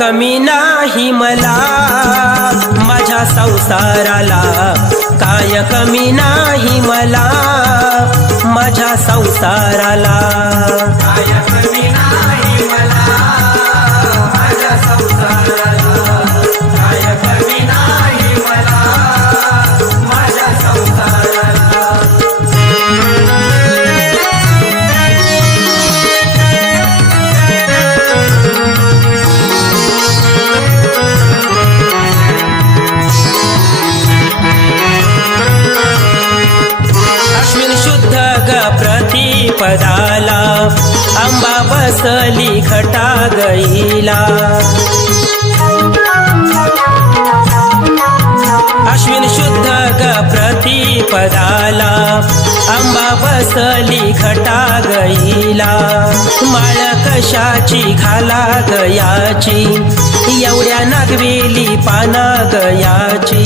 कमी नाही मला. माझ्या संसाराला काय कमी नाही मला. माझ्या संसाराला पदाला आंबा बसली खटा गईला. अश्विन शुद्ध ग प्रतिपदाला आंबा बसली खटा गईला. माळ कशाची घाला गयाची एवढ्या नागवेली पाना गयाची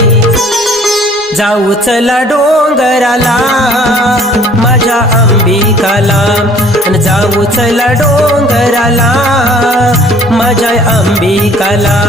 जाऊ चला डोंगराला अंबिकाला आणि जाऊ चला डोंगराला माझ्या अंबिकाला.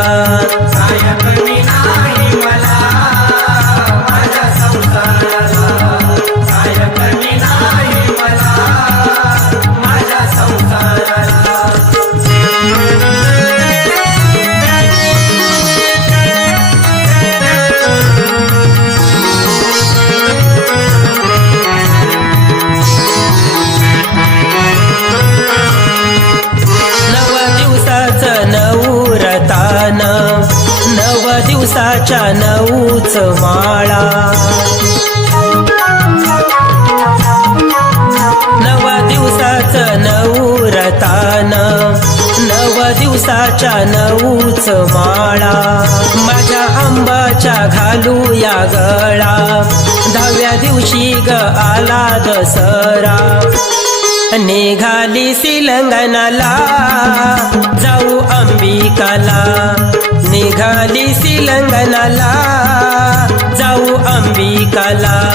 नव नऊच माळा. माझ्या आंबाच्या घालू या गळा. दहाव्या दिवशी ग आला दसरा. निघाली सिलंगणाला. जाऊ अंबिकाला. निघाली सिलंगणाला. जाऊ अंबिकाला.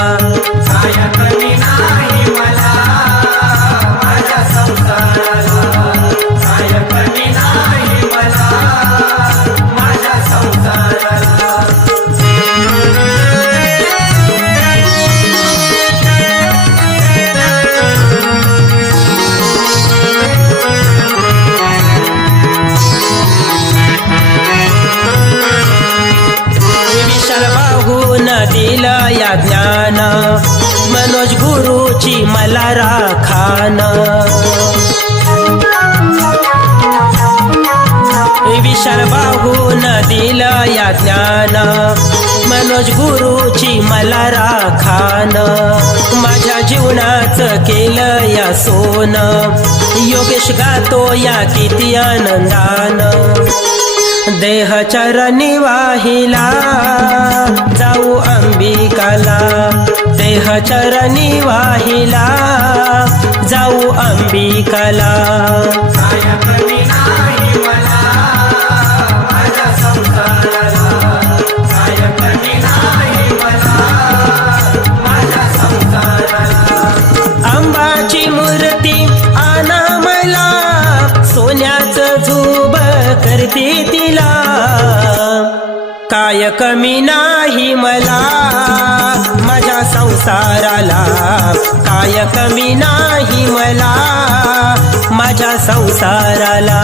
दिला या ज्ञान. मनोज गुरुची मला राखान. विशाल बाहून दिला या ज्ञान. मनोज गुरुची मला राखान. माझ्या जीवनाचं केलं या सोन. योगेश गातो या किती आनंदान. देह चरणी वाहिला. चरणी वाहिला जाऊ अंबिकाला अंबाची मूर्ती आना मला सोन्याचं झुब करते तिला. काय कमी नाही मला. संसाराला. काय कमी नाही मला माझ्या संसाराला.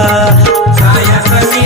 काय कमी